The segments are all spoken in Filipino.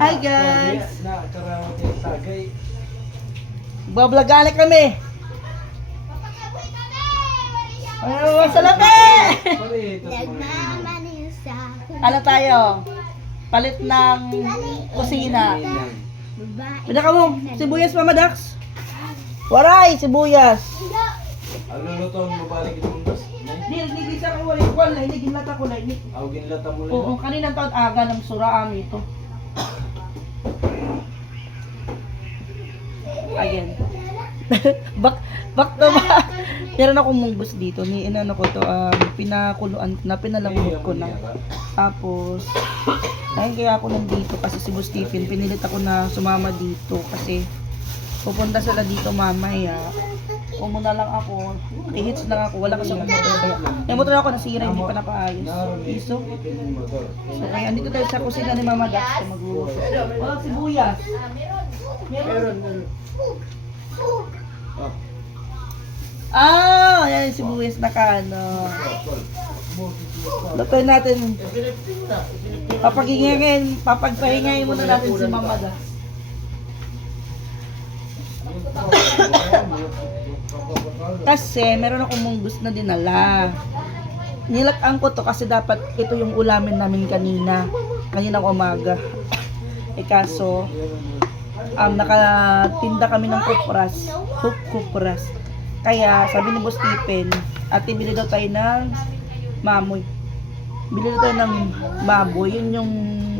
Hi guys! Bablagaan kami! Ay, salapi! Ano tayo? Palit ng kusina. Pwede ka mo, sibuyas Mama Dax? Waray, sibuyas! Ano luto mo balik itong bus? Hindi sa ko wala, hindi ginlata ko lang. Ginlata mo lang. Oo, kaninang taon aga ng sura ami ito. Ayan. back to back. Meron akong munggos dito. Ni inano ko to, pinakuluan na, pinalamog ko na. Tapos, ayun kaya ako nandito kasi si Boss Stephen, pinilit ako na sumama dito kasi pupunta sila dito mamaya. Muna lang ako, i-hits lang ako, wala kasi akong motor kaya. Yung motor ako nasira, hindi pa napaayos. Iso. So kaya andito tayo sa kusina ni Mama Dax na magluluto. Walang sibuyas. Meron. Yan yung sibuyas na kaano. Lutoy natin. Papagpahingayin muna natin si Mama Dax. Kasi meron akong munggos na dinala. Nilakang ko to kasi dapat ito yung ulamin namin kaninang umaga. Kaso nakatinda kami ng kupras. Kaya sabi ni Boss Stephen, ate bili daw tayo ng mamoy. Bili daw tayo ng baboy, yun yung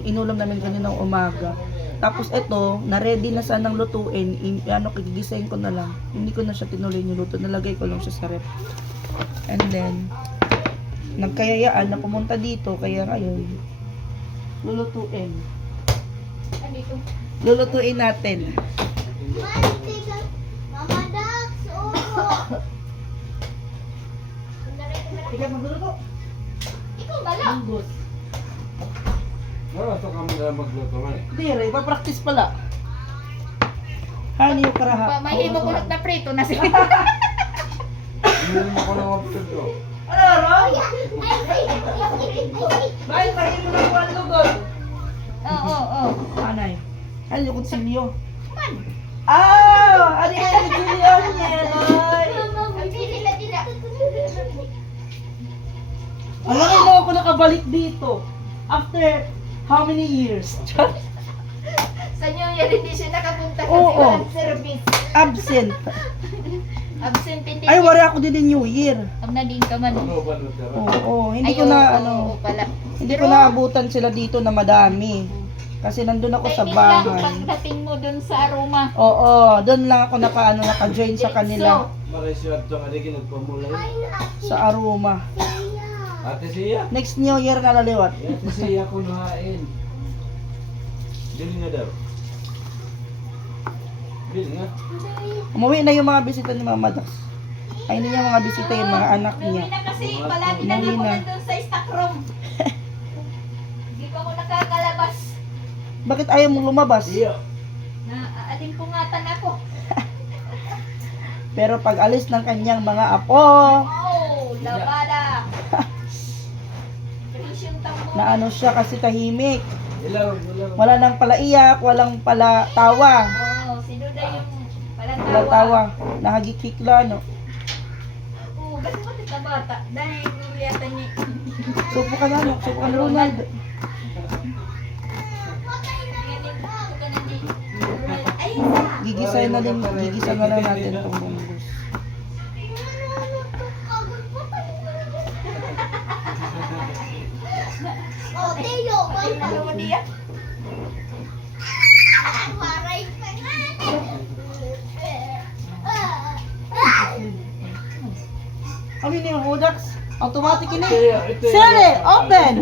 inulam namin kaninang umaga. Tapos ito, na-ready na sanang lutuin, kigigisahin ko na lang. Hindi ko na siya tinuloy niluto, nalagay ko lang siya sa rep. And then, nagkayayaan na pumunta dito, kaya ngayon, lulutuin natin. Mama Dax, Ikaw magluluto? ikaw bala. Munggos. Ito kami na magluto man eh. Hindi, Ray, pa-practice pala. Hani yung karaha. May himukulot na prito na siya. Hindi mo ko lang mapitod ko. Ano, Ron? Bakit kayo mo ng one lugod? Oo. Anay. Ano yung kutsilyo? Man. Ano yung kutsilyo niya, Roy? Alam mo ako nakabalik dito. After how many years? Sa New Year, hindi siya nakapunta kasi Oo. walang service. Absent. Absent, hindi. Ay, wala ako din yung New Year. Am na din ka man. Ano ba luto? Oo, hindi Ay, ko na oo, pala. hindi ko naabutan sila dito na madami. Kasi nandun ako sa Timing lang bahay. pagdating mo dun sa aroma. Oo, doon lang ako naka-join sa kanila Malaysia ito nga di kinagpamulay. sa Aroma. Ate siya. Next New Year na laliwat. Ate siya kunain. Dili nga daw. Dili nga. Umuwi na yung mga bisita ni Mama Dax. Ay, hindi niya mga bisita yung mga anak niya. Uwi na kasi palagi na Uwi ako na. nandun sa stock room. Hindi pa ako nakakalabas. Bakit ayaw mong lumabas? Iya. Aalimpungatan ako. Pero pag alis ng kanyang mga apo, Oh, labada. Krisyong tambo. na ano siya kasi tahimik. Ilaro. Wala nang pala iyak, walang pala tawa. Oh, si Duda yung Wala palatawa. tawa. Nahagikikla, no? Oo, kasi mo ito bata. Dahil nuriyatan niya. Supo ka na, no? Supo ka na, Ronald. Ay, isa. Gigisa na lang natin itong munggos. Oh, Teo. Ano mo diya? Ano yun yung Hudax? Automatic yun eh. Iya, ito. Siri, open!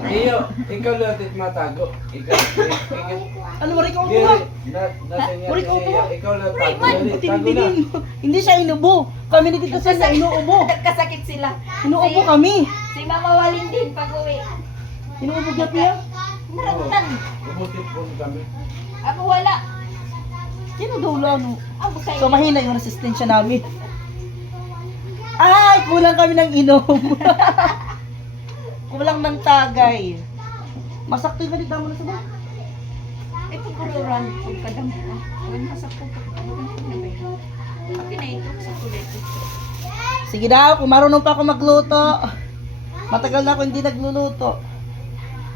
Iyo, ikaw lang tit matago. Ikaw. Ano mo rin ka upo? Uri ka upo? Ikaw lang tago. Tago na. Tindigin mo. Hindi siya inubo. Kami ni Tita Sen na inuubo. Nagkasakit sila. Inuubo kami. Si Mama Walin din pag-uwi. Inuubo gabi ah. Narantan. Umutit po kami. Ako wala. Sino daw lano? Ako kayo. So mahina yung resistensya namin. Ay, kulang kami ng inom. Kulang ng tagay. Masakto yung ganit mo na sa ba? Ito kururan. Pagkadam ko. Huwag masakto pa. Akin na ito. Sa kulit. Sige daw, kung marunong pa ako magluto. Matagal na ako hindi nagluluto.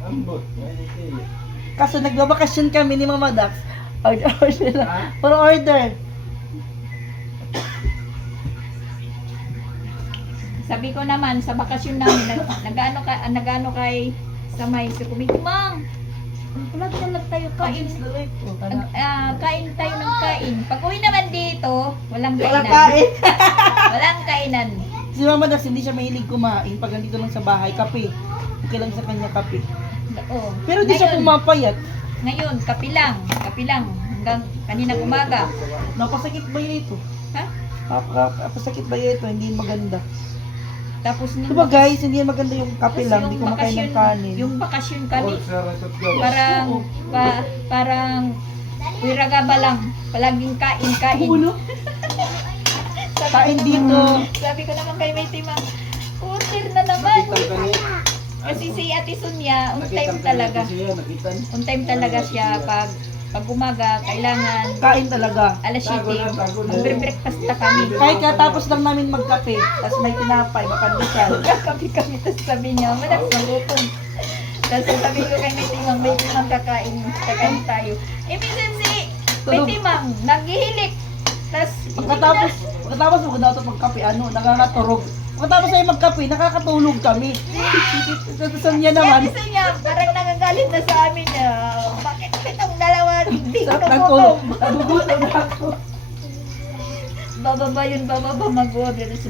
Ambot. Ay, kaya. Kaso nagbabakasyon kami ni Mama Dax. Order na. Puro order. Sabi ko naman, sa bakasyon namin, nag-ano kay sa may sa kumitumang. Ulag tayo kain. Kain tayo ng kain. Pag uwi naman dito, walang Wala kainan. kain. Walang kainan. Si Mama Dax hindi siya mahilig kumain pag nandito lang sa bahay. Kape. Okay lang sa kanya kape. Oo. Pero di siya Ngayon- pumapayat. Ngayon, kapilang. Hanggang kanina umaga. Napasakit ba yun ito? Ha? Napasakit ba yun ito? Hindi maganda. Tapos nung Diba guys, hindi maganda yung kape tapos lang. Hindi kumakain ng kanin. Yung bakasyon kami, Oh, sarap sa gaw. parang wiragaba lang. Palaging kain. Ulo. Kain dito. Sabi ko naman kay may timang, order na naman. Nakita ka niya. Kasi si Ate Sonia, on Nakita time ka talaga. niya siya. Nakita niya. On time talaga siya pag umaga, kailangan Kain talaga. alas 7. Tago na. Magbre-breakfast na kami. Kahit katapos lang namin magkape, tapos may tinapay, mapandesal. Kami, tapos sabi niya, manak magutom. Tapos sabi ko kay may timang kakain tayo. Eh minsan si may Tulog. timang, naghihilik. Tapos Pagkatapos maganda ito magkape, nangangaturog. Pagkatapos ay magkape, nakakatulog kami. Sa niya naman, Kasi niya, parang nagagalit na sa amin niya. Bakit itong dalawa hindi ko sarap ng tulog. nagutom? Nagugutom na ako. Bababa mag-order. Tapos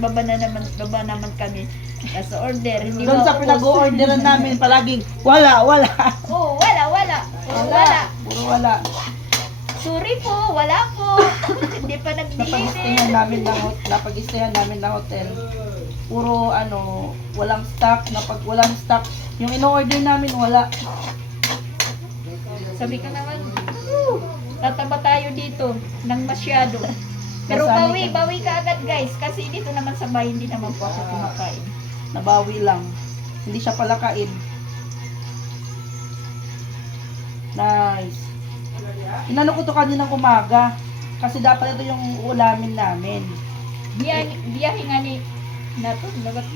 baba naman kami. Tapos order, hindi Doon sa pinag-o-orderan namin, palaging wala. Oo, wala. Puro wala. Puro wala. Sorry po, wala po. Hindi pa Napag-istayan nag-deliver. namin ng hotel. Puro walang stock. Walang stock. Yung in-order namin, wala. Sabi ko naman, tataba tayo dito ng masyado. Pero Nasanay bawi ka agad guys. Kasi dito naman sa bahay, hindi naman po ako kumakain. Nabawi lang. Hindi siya palakain. Nice. Inano ko to kaninang umaga. Kasi dapat ito yung ulamin namin. Biyahe nga ni nato, dapat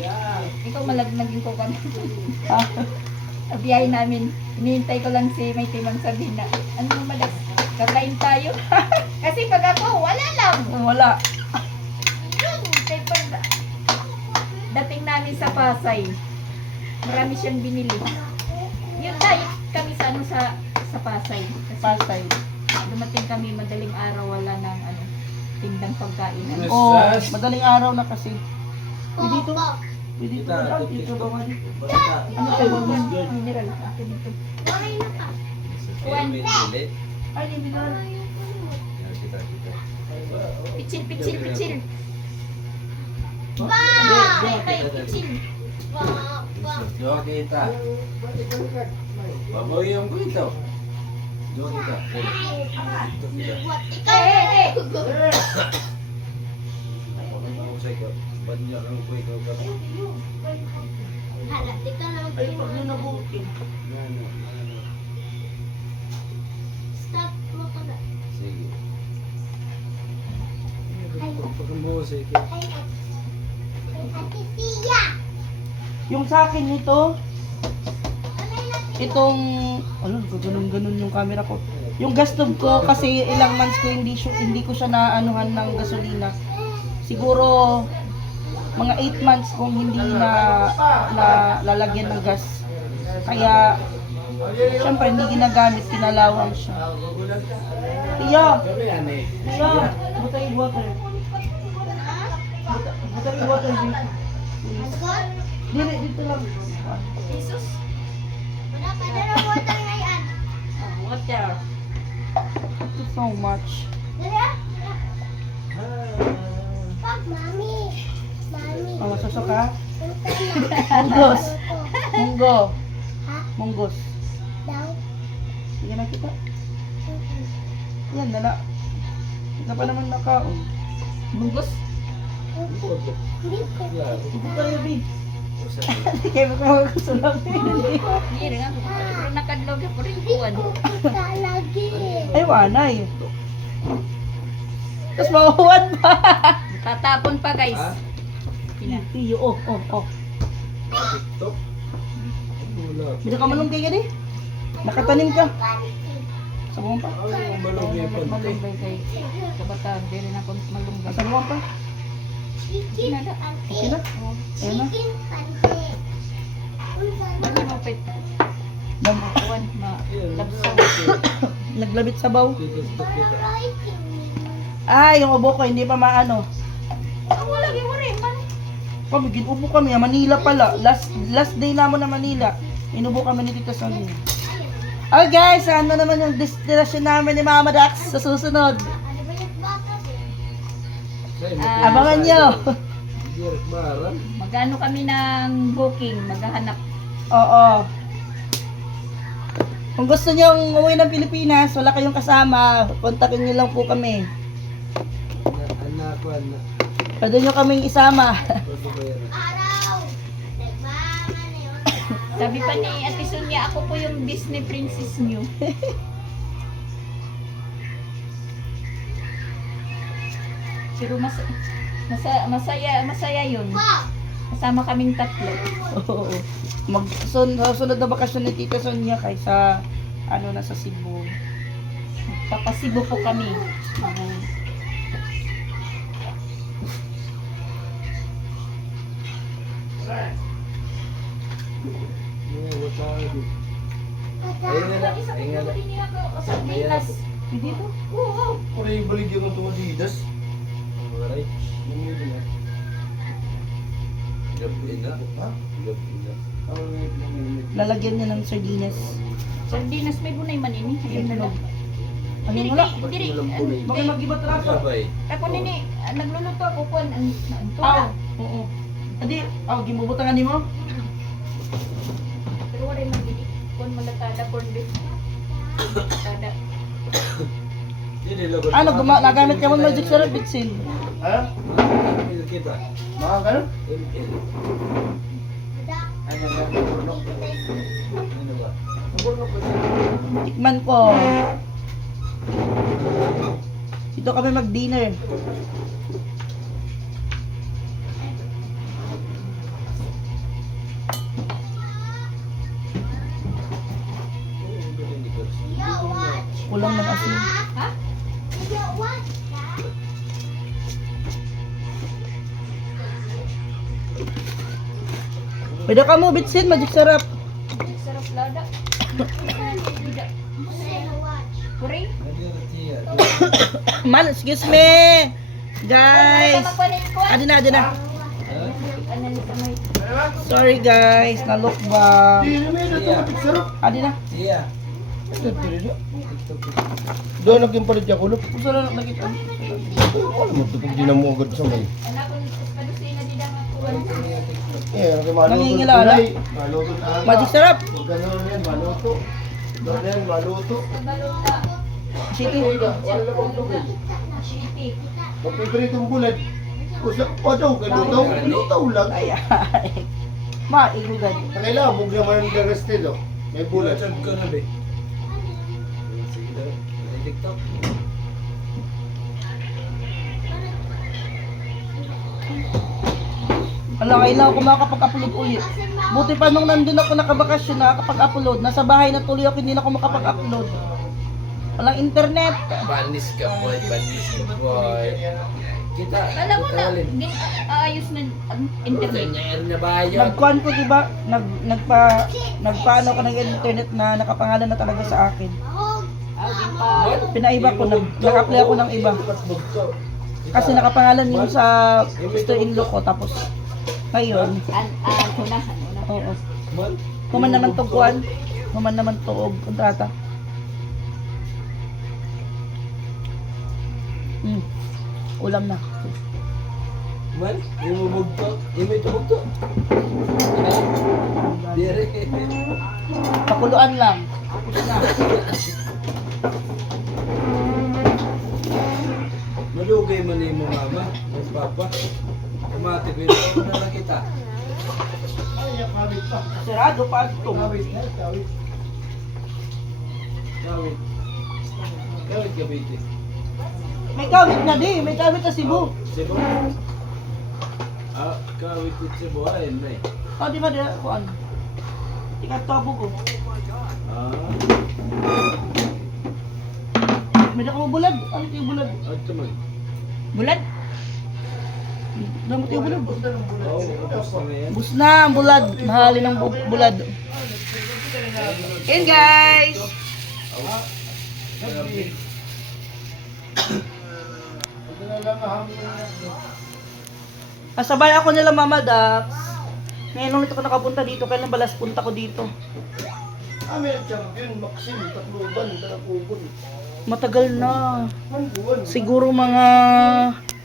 ikaw malagnagin ko kami. Ah, Biyahe namin, hinihintay ko lang si may timang sabihin na, ano malas, kakain tayo. Kasi pag ako, wala lang. wala. Yun, kay pag dating namin sa Pasay, marami siyang binili. Yun tayo kami sa Pasay. Kasi Pasay. dumating kami madaling araw, wala nang tindang pagkain. Yes. Oh, madaling araw na kasi. Dito. Dito. Dito ba nga dito? Ano kayo ba? Mineral. Akin ito. Ay, hindi na. Pitsil. Tay, pitsil. Doon kita. Babawi yung kwento. Doon kita. Eh. Banyak ang kwento ka. Ay, pag yun nabukin. Sige. Pagkambuhos Yung sa akin ito, itong, ganun yung camera ko. Yung gas stove ko, kasi ilang months ko hindi ko siya naanuhan ng gasolina. Siguro, mga 8 months kung hindi na lalagyan ng gas. Kaya, syempre hindi ginagamit, kinalawang siya. Tiya! Tiya! Butay water. Butay water dito. Dito lang. Jesus. Water. Thank you so much. Oh, masasok ka? Munggos. Munggos. Sige na kita. Yan, nala. Hindi pa naman nakaon. Bunggos. Ito tayo, babe. Kaya ko magkusulang. Hindi rin ako. Pero nakadlog ako rin kuwan. Ay, wanay. Tapos mauhuan pa. Tatapon pa guys. Ha? Pina. Tiyo, oh. TikTok. Wala. Hindi ka malunggay ka di. Nakatanim ka. Sabong pa. Ang malunggay pa. Malumbay kay kabataan. Hindi rin ako malumbay. Sabong pa. Okay na. Okay na. Ayun na. Ano mo pet? Dam- Kuwan. Labsaw. Naglabit sabaw. TikTok kita. Ah, yung ubo ko hindi pa maano. Ang wala yung rin man. Kami, ginubo kami. Manila pala. Last day naman na Manila. Inubo kami ni Tita Sonia. Oh guys, ano naman yung destination namin ni Mama Dax sa susunod? Abangan nyo. Direk Baran. Magano kami ng booking, maghahanap. Oo. Kung gusto nyo umuwi ng Pilipinas, wala kayong kasama, kontakin nyo lang po kami. Anak ko, anak. Pwede nyo kaming isama. Pwede ba yan? Sabi pa ni Ate Sonia, ako po yung Disney princess niyo. Pero masaya yun. Kasama kaming tatlo. Oo. Sunod na bakasyon ni Tita Sonia kaysa ano na sa Cebu. Papasibo po kami. Ayun nga na. Ayun nga na. Sardinas. Hindi to. Pura yung baligyan ng tumadidas. Alright. Gabi na. Ha? Gabi na. Lalagyan niya ng sardinas. Sardinas may bunay man ini. Ayun na lang. Ano Diri wala? diri. Bakit mag-iba trapa? Sabay. Ako nini, nagluluto ako kuan ang Ah, tuna. oo. Hindi, gimubutangan ni mo? Pero wala man gidi. Kuan malatada corn beef. Tada. Ano, nagamit ka mo magic syrup, bitsin. Ha? Kita. Mga ganun? ML. Ano ba? Naburnok. Ano ba? Naburnok ba siya? Tikman ko. Dito kami mag-dinner. Kulang ng asin. Ha? Pwede ka mo, bitsin, magic syrup. Sarap lada. Puri? Man, excuse me. Guys. Adi na. Ano ni kamay? Sorry guys, nalukbang. Hindi naman ito matiksarap. Adi na. Iya. Ito, ito. Doon naging palit niya kulop. Gusto na nakita. Ano mo ito pag di na mo agad sa may. Anak ko palusina di dapat kuwan. Eh, ano kayo maluto? Nangingilala? Kulay. Maluto talaga. Magic syrup. Huwag ganun yan, maluto. Doon yan, maluto. Tagalota. City. Wala na pang tubig. Shitty. Pagpipritong bulad. Kusa, o daw, lutaw. Lutaw lang. Ay. Mailugan. Kailangan, huwag naman ang rested, oh. May bulad. Saan ka na, be? Sige daw. May TikTok. Wala, kailangan ko makakapag-upload ulit. Buti pa nung nandun ako nakabakasyon, nakakapag-upload. Nasa bahay na tuloy ako, hindi na ako makapag-upload. Walang internet. Banis ka, boy. Banis ka, boy. Kita. Alam mo na, din aayos na ang internet. Internet na ba yun? Nagkuhan ko, diba? Nagpaano ko ng internet na nakapangalan na talaga sa akin. Agin pa. Pinaiba ko, nag-apply ako ng iba. Kasi nakapangalan yung sa sister-in-law ko, tapos ngayon, Una. oo. Kuman naman to kuhan, kuman naman to og kontrata. Ulam na. Man, yung mabugto. Yung may tumugto. Dire. Pakuluan lang. Malugay man yung mama. Yung papa. Kumati ko yun. Ano na lang kita? Ay, kawit pa. Sarado pa ito. Kawit na, kawit. Kawit. Kawit Cavite. May kawit na di, may kawit na Cebu. Cebu. Kawit at Cebu ay may. Oh, di ba di ako ano? Ikat tabo ko. May ako bulad. Ano ito yung bulad? At man. Bulad? Damot yung bulad. Oh, ubos na yan. Bus na ang bulad. Mahalin ang bulad. Yan guys. Kasabay ako nila Mama Dax. Ngayon ulit ako nakapunta dito. Kailan balas punta ko dito? Amin ang champion, Maxim, Tacloban, Talapubon. Matagal na. Manbuan. Siguro mga...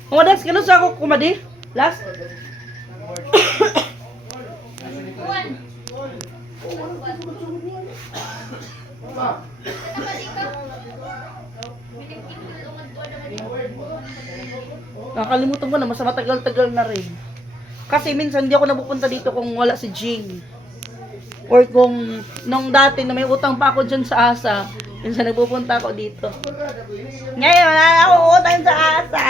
Mga Dax, kailan sa ako kumadi? Last? Ma, Nakalimutan ko na, mas matagal-tagal na rin. Kasi minsan hindi ako napupunta dito kung wala si Jing. Or kung nung dati na may utang pa ako dyan sa ASA, minsan nagpupunta ako dito. Ngayon, wala na ako utang sa ASA.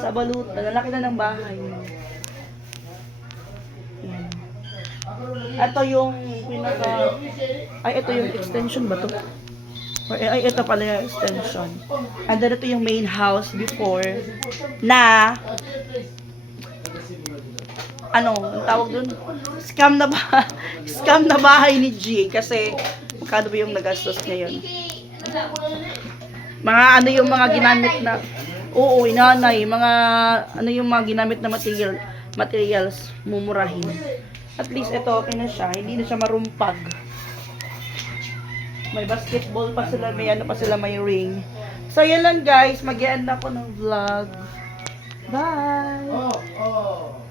Sa balutan, lalaki na ng bahay. Yan. Ito yung pinaka... Ay, ito yung extension ba to? Or, ay, ito pala yung extension. And then ito yung main house before na ano, ang tawag dun? Scam na ba? Scam na bahay ni G kasi magkano ba yung nagastos ngayon? Mga ano yung mga ginamit na oo, inanay, mga ano yung mga ginamit na materials mumurahin. At least ito okay na siya, hindi na siya marumpag. May basketball pa sila, may ano pa sila, may ring. So yan lang guys, mag-end ako ng vlog. Bye! oh.